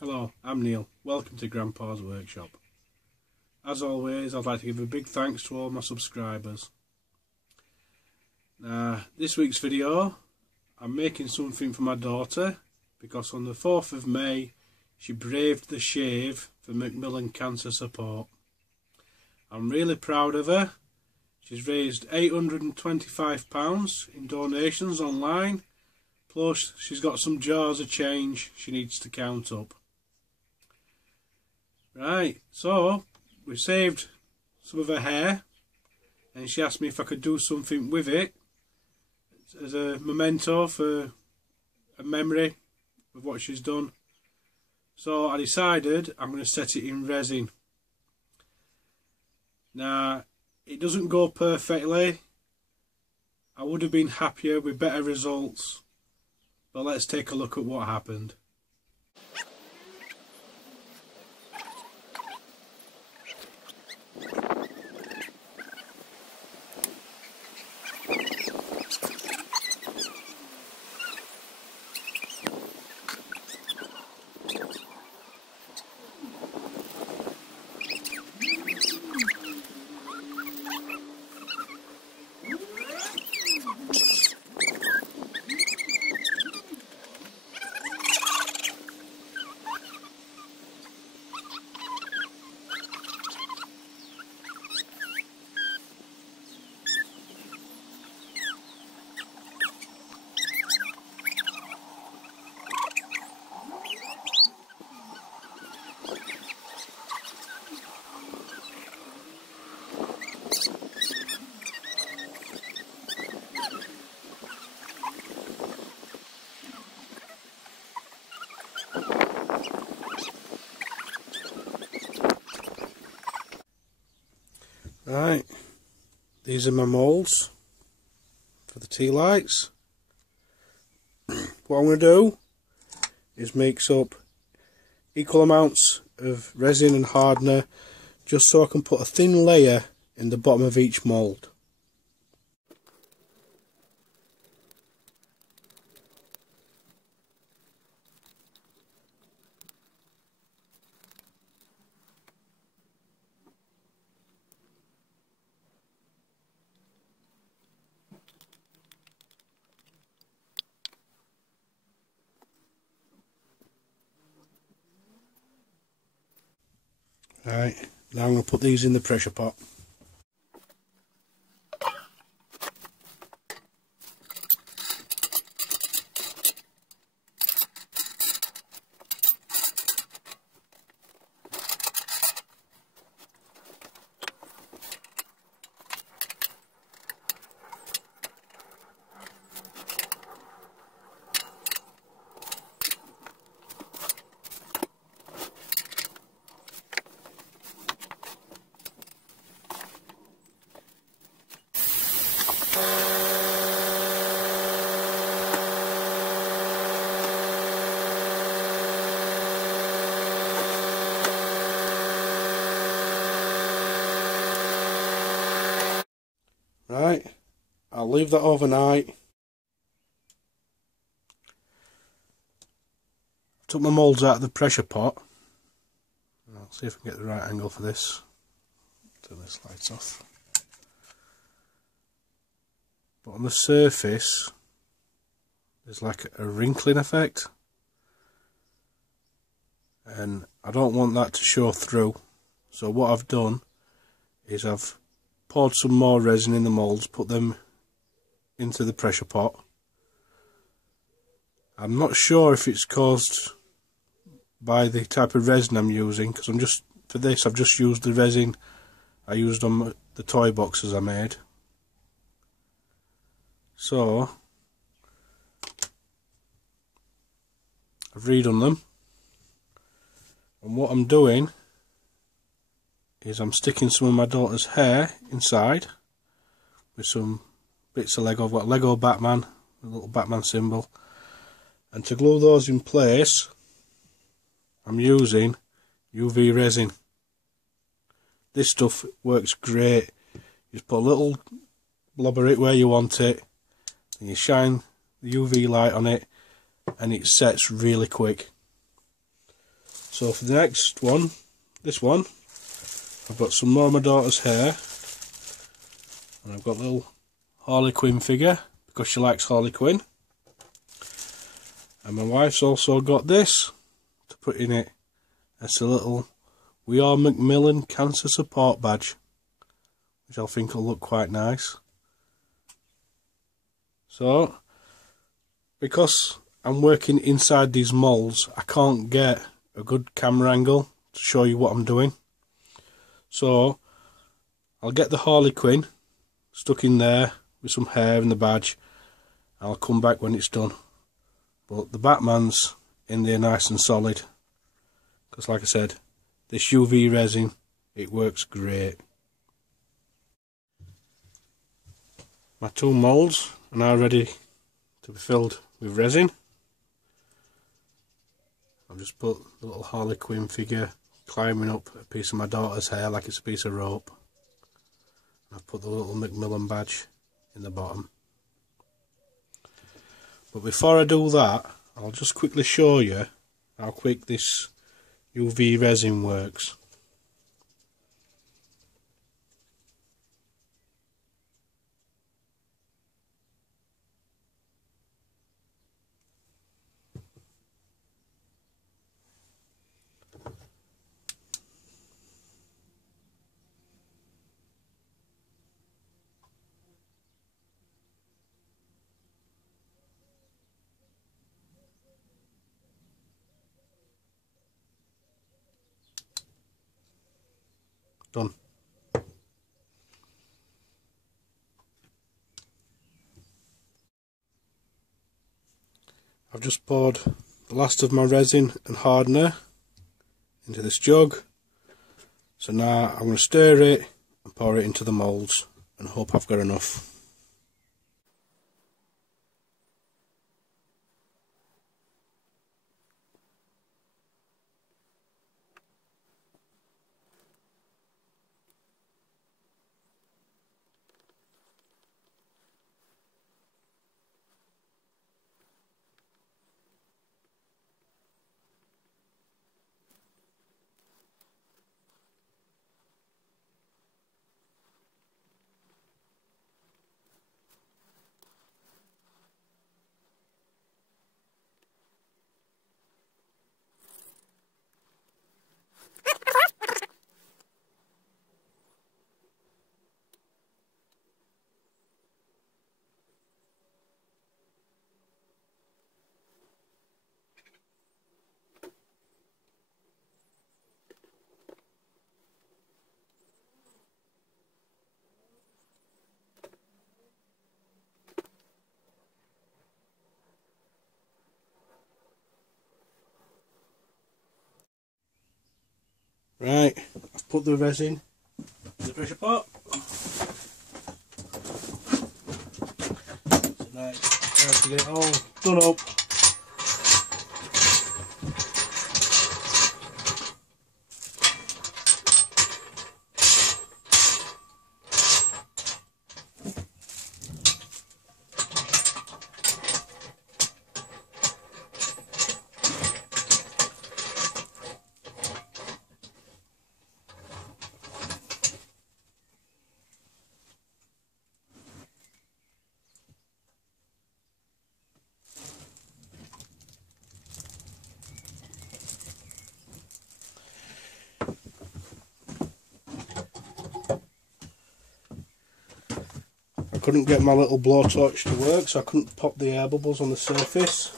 Hello, I'm Neil. Welcome to Grandpa's Workshop. As always, I'd like to give a big thanks to all my subscribers. Now, this week's video, I'm making something for my daughter because on the 4th of May, she braved the shave for Macmillan Cancer Support. I'm really proud of her. She's raised £825 in donations online, plus she's got some jars of change she needs to count up. Right, so we saved some of her hair and she asked me if I could do something with it as a memento for a memory of what she's done. So I decided I'm going to set it in resin. Now, it doesn't go perfectly. I would have been happier with better results, but let's take a look at what happened. Right, these are my moulds for the tea lights. What I'm going to do is mix up equal amounts of resin and hardener just so I can put a thin layer in the bottom of each mould. Right, now I'm going to put these in the pressure pot. Right, I'll leave that overnight. Took my moulds out of the pressure pot. I'll see if I can get the right angle for this. Turn this light off. But on the surface, there's like a wrinkling effect. And I don't want that to show through. So what I've done is I've poured some more resin in the moulds, put them into the pressure pot. I'm not sure if it's caused by the type of resin I'm using, because for this I've just used the resin I used on the toy boxes I made. So I've redone them, and what I'm doing is I'm sticking some of my daughter's hair inside with some bits of Lego. I've got Lego Batman, a little Batman symbol, and to glue those in place I'm using UV resin. This stuff works great. You just put a little blob of it where you want it, and you shine the UV light on it and it sets really quick. So for the next one, this one, I've got some more of my daughter's hair, and I've got a little Harley Quinn figure because she likes Harley Quinn, and my wife's also got this to put in it. It's a little "We Are Macmillan Cancer Support Badge," which I think will look quite nice. So, because I'm working inside these moulds, I can't get a good camera angle to show you what I'm doing. So, I'll get the Harley Quinn stuck in there with some hair and the badge. I'll come back when it's done. But the Batman's in there nice and solid. Because like I said, this UV resin, it works great. My two moulds are now ready to be filled with resin. I've just put the little Harley Quinn figure climbing up a piece of my daughter's hair like it's a piece of rope. I've put the little Macmillan badge in the bottom. But before I do that, I'll just quickly show you how quick this UV resin works. Done. I've just poured the last of my resin and hardener into this jug. So now I'm going to stir it and pour it into the moulds and hope I've got enough. Right, I've put the resin in the pressure pot. So now it's time to get it all done up. I couldn't get my little blowtorch to work, so I couldn't pop the air bubbles on the surface.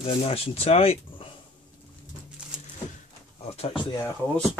Right, they're nice and tight. I'll attach the air hose.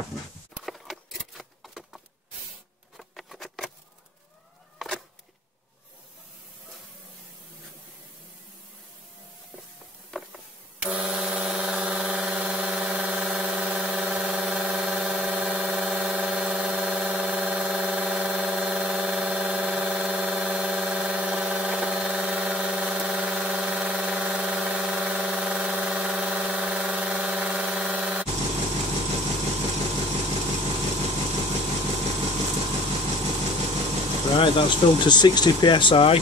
Right, that's filled to 60 psi.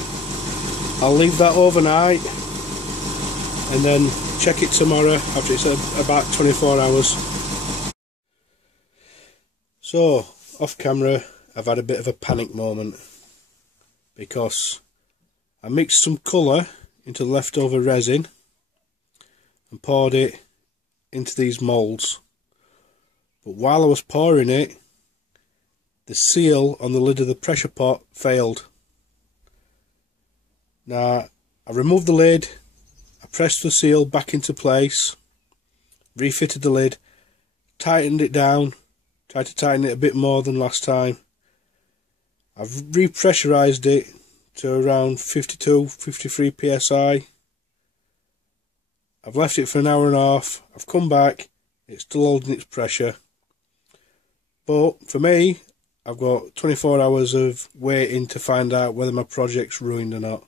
I'll leave that overnight and then check it tomorrow after it's about 24 hours. So, off camera, I've had a bit of a panic moment because I mixed some colour into the leftover resin and poured it into these moulds. But while I was pouring it, the seal on the lid of the pressure pot failed. Now, I removed the lid, I pressed the seal back into place, refitted the lid, tightened it down, tried to tighten it a bit more than last time. I've repressurized it to around 52-53 psi. I've left it for an hour and a half. I've come back, it's still holding its pressure. But for me, I've got 24 hours of waiting to find out whether my project's ruined or not.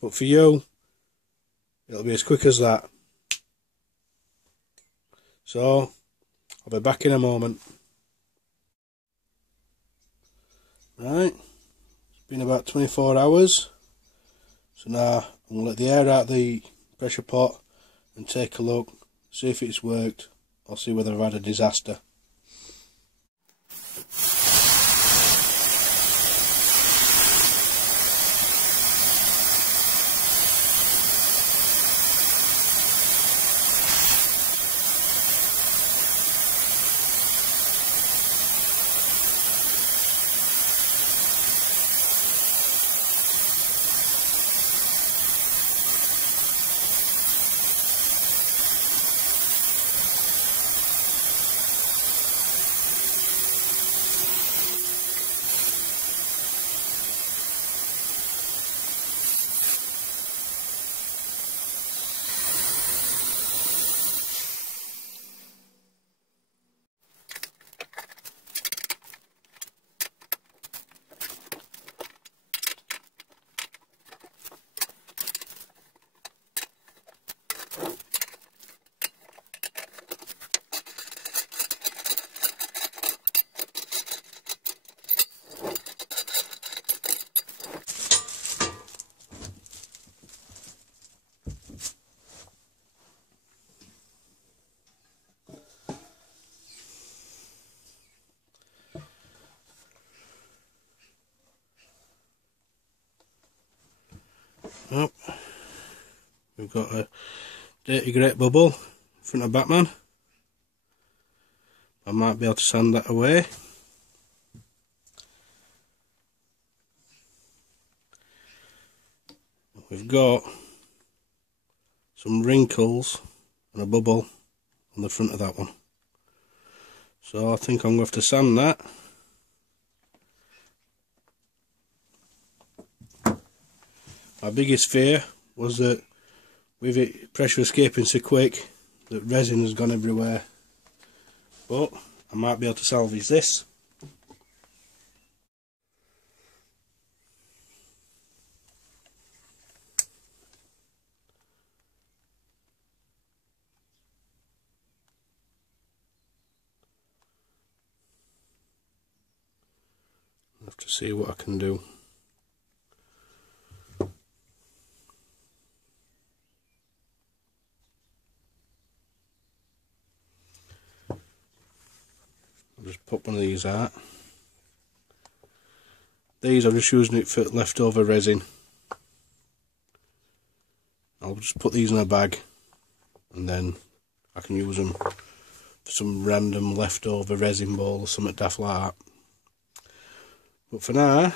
But for you, it'll be as quick as that. So, I'll be back in a moment. Right, it's been about 24 hours. So now I'm going to let the air out of the pressure pot and take a look, see if it's worked, or see whether I've had a disaster. Oh, we've got a dirty great bubble in front of Batman. I might be able to sand that away. We've got some wrinkles and a bubble on the front of that one. So I think I'm going to have to sand that. My biggest fear was that with it pressure escaping so quick that resin has gone everywhere, but I might be able to salvage this. I'll have to see what I can do. Just put one of these out. These I'm just using it for leftover resin. I'll just put these in a bag and then I can use them for some random leftover resin ball or something daft like that. But for now,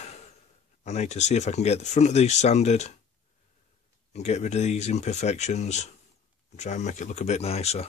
I need to see if I can get the front of these sanded and get rid of these imperfections and try and make it look a bit nicer.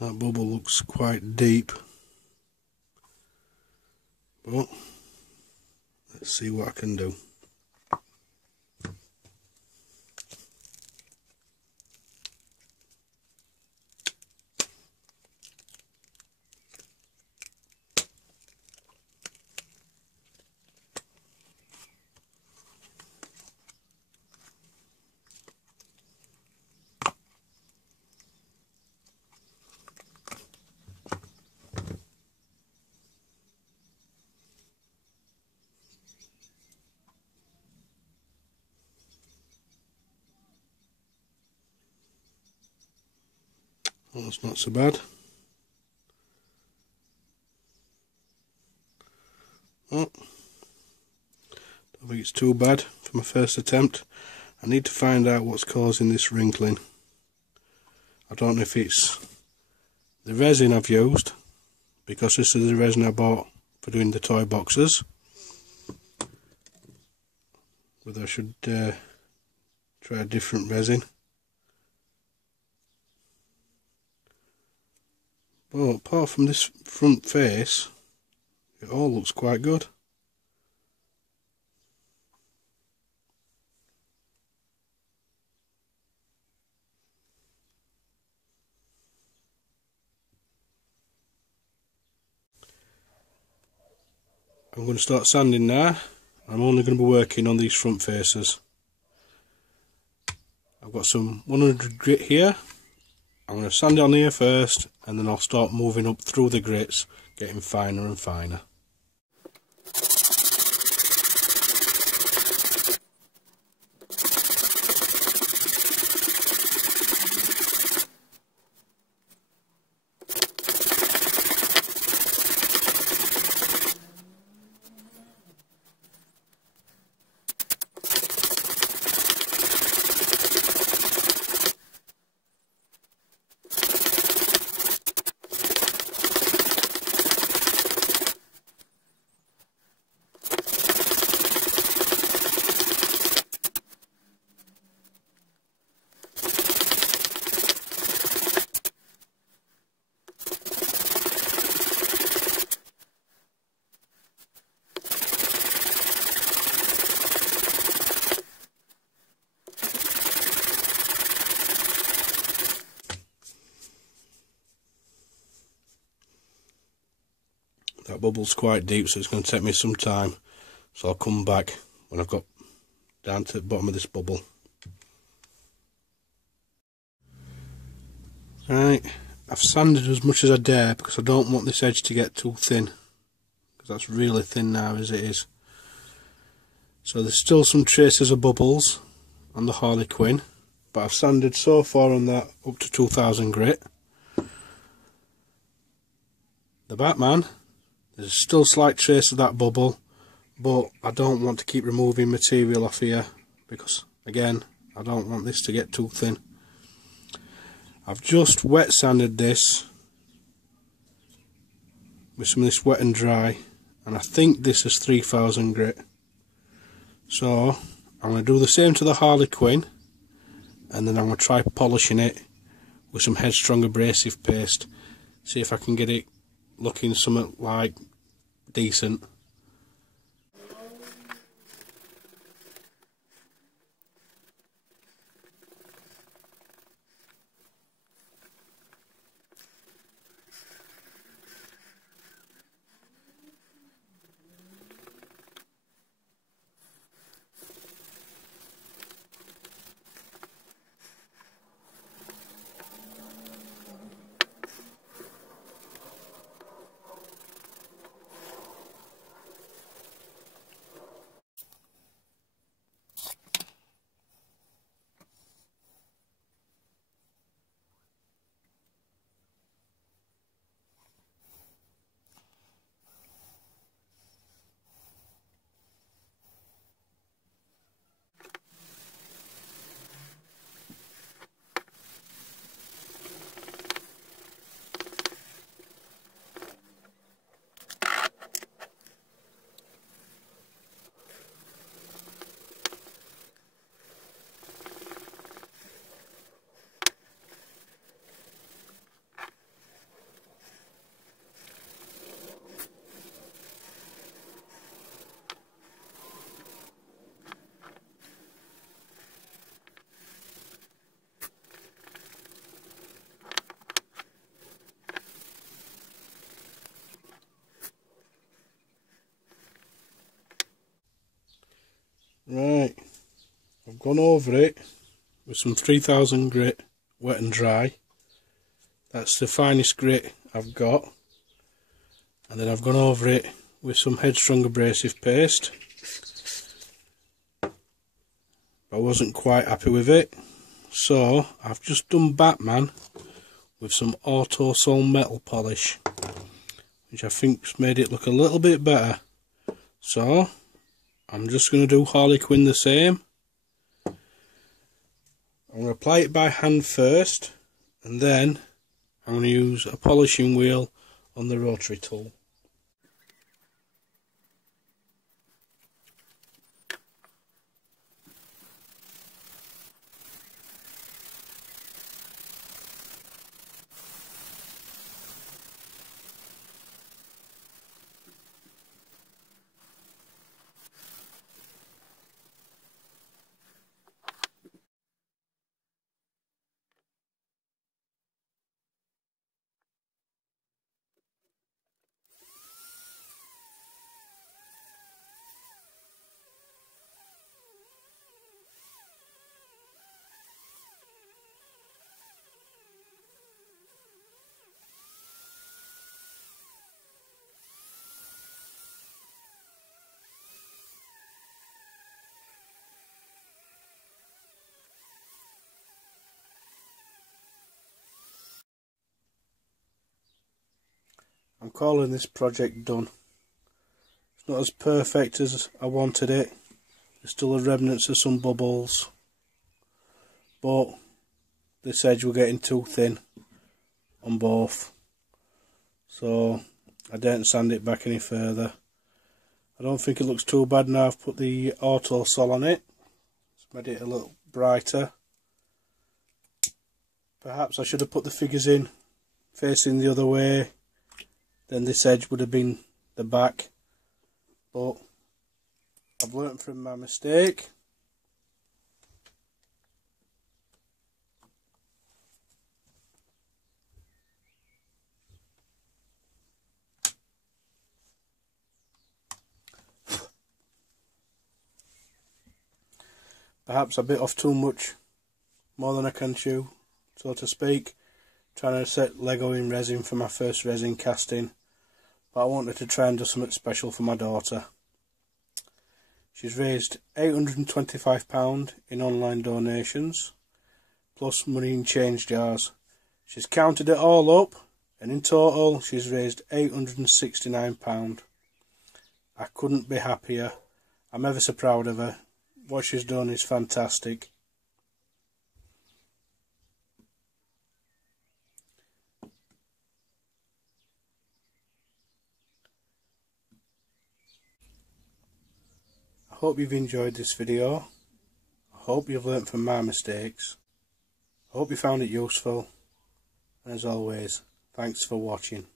That bubble looks quite deep, but let's see what I can do. Well, that's not so bad. Well, don't think it's too bad for my first attempt. I need to find out what's causing this wrinkling. I don't know if it's the resin I've used, because this is the resin I bought for doing the toy boxes. Whether I should try a different resin. But apart from this front face, it all looks quite good. I'm going to start sanding now. I'm only going to be working on these front faces. I've got some 100 grit here. I'm going to sand it on here first, and then I'll start moving up through the grits, getting finer and finer. That bubble's quite deep, so it's going to take me some time, so I'll come back when I've got down to the bottom of this bubble. Right, I've sanded as much as I dare because I don't want this edge to get too thin, because that's really thin now as it is. So there's still some traces of bubbles on the Harlequin, but I've sanded so far on that up to 2000 grit. The Batman, there's still slight trace of that bubble, but I don't want to keep removing material off here because, again, I don't want this to get too thin. I've just wet sanded this with some of this wet and dry, and I think this is 3000 grit. So I'm going to do the same to the Harlequin, and then I'm going to try polishing it with some Headstrong abrasive paste, see if I can get it looking something like decent. gone over it with some 3000 grit, wet and dry. That's the finest grit I've got. And then I've gone over it with some Headstrong abrasive paste. I wasn't quite happy with it, so I've just done Batman with some Autosol metal polish, which I think's made it look a little bit better. So I'm just going to do Harley Quinn the same. I'm going to apply it by hand first, and then I'm going to use a polishing wheel on the rotary tool. I'm calling this project done. It's not as perfect as I wanted it. There's still a remnants of some bubbles, but this edge will getting too thin on both, so I didn't sand it back any further. I don't think it looks too bad now I've put the Autosol on it. It's made it a little brighter. Perhaps I should have put the figures in facing the other way, then this edge would have been the back, but I've learnt from my mistake. Perhaps I bit off too much, more than I can chew, so to speak, trying to set Lego in resin for my first resin casting, but I wanted to try and do something special for my daughter. She's raised £825 in online donations, plus money in change jars. She's counted it all up, and in total she's raised £869. I couldn't be happier. I'm ever so proud of her. What she's done is fantastic. I hope you've enjoyed this video. I hope you've learnt from my mistakes. I hope you found it useful. And as always, thanks for watching.